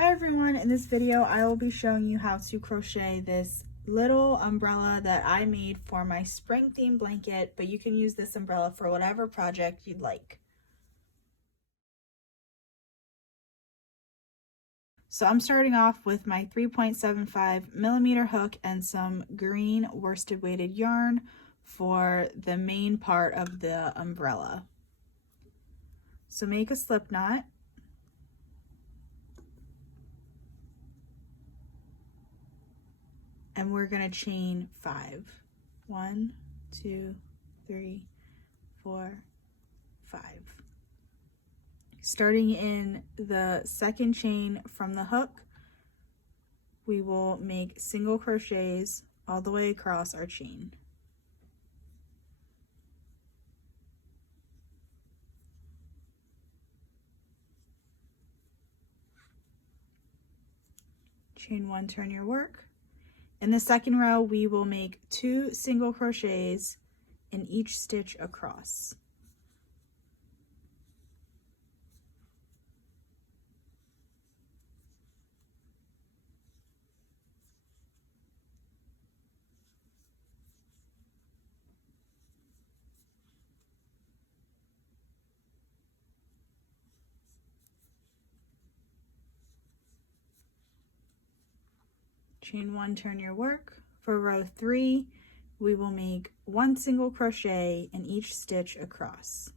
Hi everyone, in this video I will be showing you how to crochet this little umbrella that I made for my spring theme blanket, but you can use this umbrella for whatever project you'd like. So I'm starting off with my 3.75 millimeter hook and some green worsted weighted yarn for the main part of the umbrella. So make a slip knot. And we're going to chain 5. 1, 2, 3, 4, 5. Starting in the second chain from the hook, we will make single crochets all the way across our chain. Chain 1, turn your work. In the second row, we will make 2 single crochets in each stitch across. Chain 1, turn your work. For row 3, we will make 1 single crochet in each stitch across.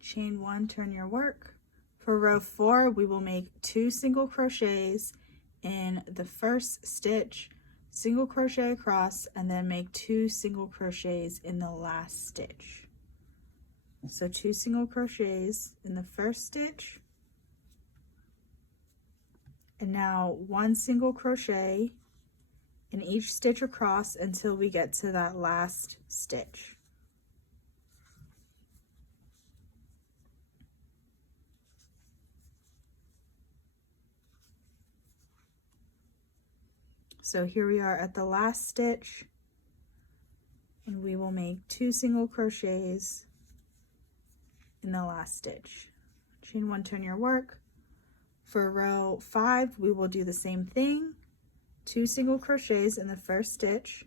Chain 1, turn your work. For row 4, we will make 2 single crochets in the first stitch, single crochet across, and then make 2 single crochets in the last stitch. So 2 single crochets in the first stitch, and now 1 single crochet in each stitch across until we get to that last stitch. So here we are at the last stitch, and we will make 2 single crochets in the last stitch. Chain 1, turn your work. For row 5, we will do the same thing, 2 single crochets in the first stitch,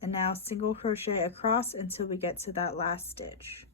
and now single crochet across until we get to that last stitch.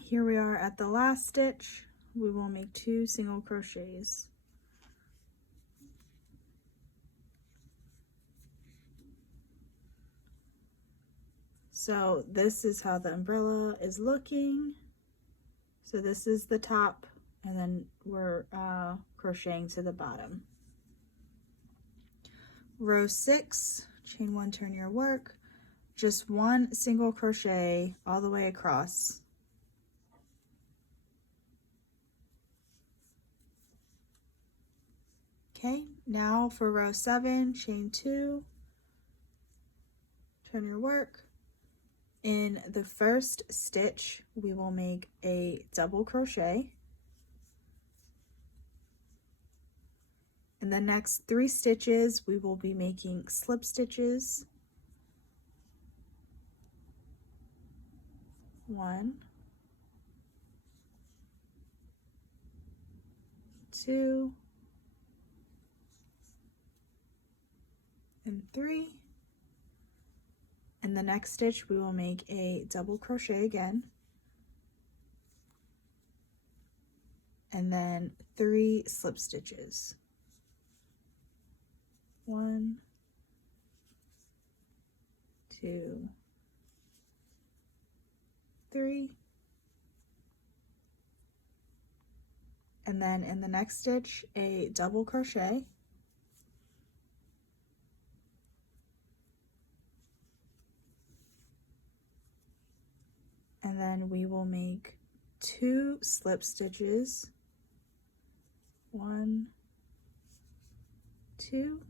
Here we are at the last stitch. We will make 2 single crochets. So this is how the umbrella is looking. So this is the top, and then we're crocheting to the bottom. Row 6, chain 1, turn your work. Just 1 single crochet all the way across. Okay, now for row 7, chain 2, turn your work. In the first stitch, we will make a double crochet. In the next 3 stitches, we will be making slip stitches. 1, 2, and 3. In the next stitch, we will make a double crochet again, and then 3 slip stitches. 1, 2, 3, and then in the next stitch a double crochet, and then we will make 2 slip stitches, 1, 2,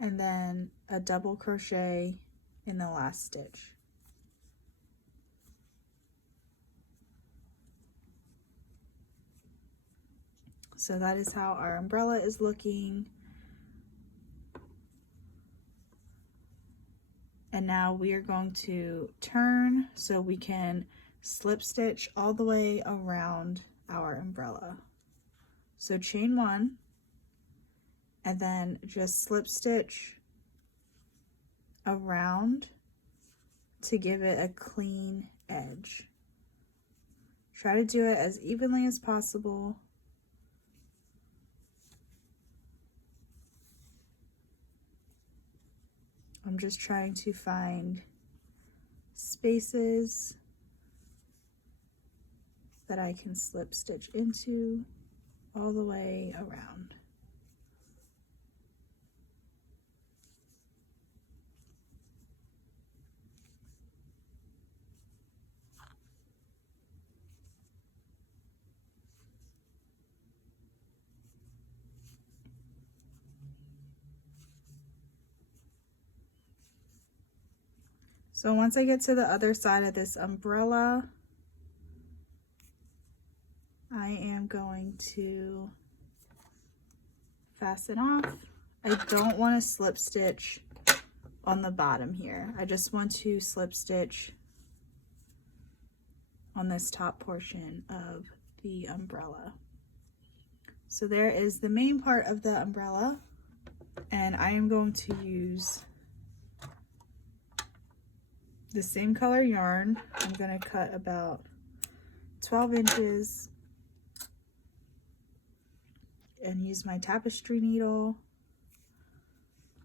and then a double crochet in the last stitch. So that is how our umbrella is looking. And now we are going to turn so we can slip stitch all the way around our umbrella. So chain 1, and then just slip stitch around to give it a clean edge. Try to do it as evenly as possible. I'm just trying to find spaces that I can slip stitch into all the way around. So once I get to the other side of this umbrella, I am going to fasten off. I don't want to slip stitch on the bottom here. I just want to slip stitch on this top portion of the umbrella. So there is the main part of the umbrella, and I am going to use the same color yarn. I'm going to cut about 12 inches and use my tapestry needle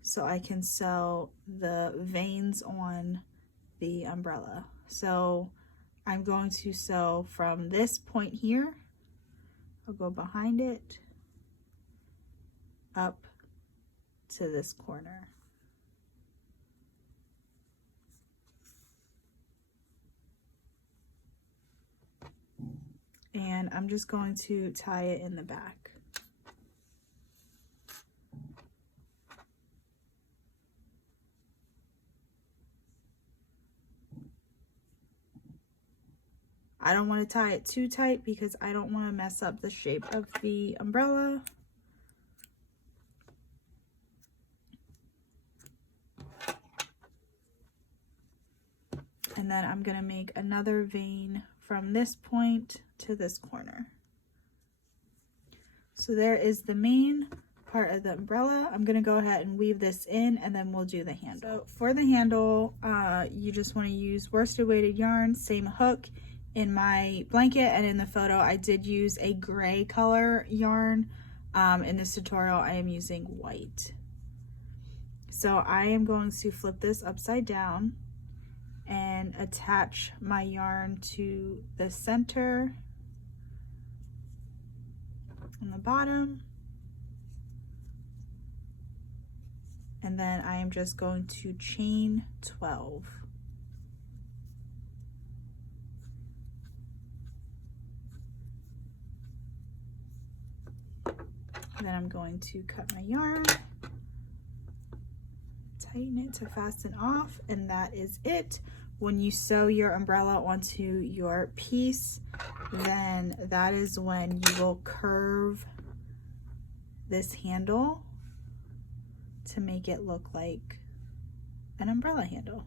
so I can sew the veins on the umbrella. So I'm going to sew from this point here, I'll go behind it, up to this corner. And I'm just going to tie it in the back. I don't want to tie it too tight because I don't want to mess up the shape of the umbrella. And then I'm going to make another vein from this point to this corner. So there is the main part of the umbrella. I'm going to go ahead and weave this in, and then we'll do the handle. So for the handle, you just want to use worsted weighted yarn, same hook. In my blanket and in the photo, I did use a gray color yarn. In this tutorial, I am using white. So I am going to flip this upside down and attach my yarn to the center on the bottom. And then I am just going to chain 12. Then I'm going to cut my yarn, tighten it to fasten off, and that is it. When you sew your umbrella onto your piece, then that is when you will curve this handle to make it look like an umbrella handle.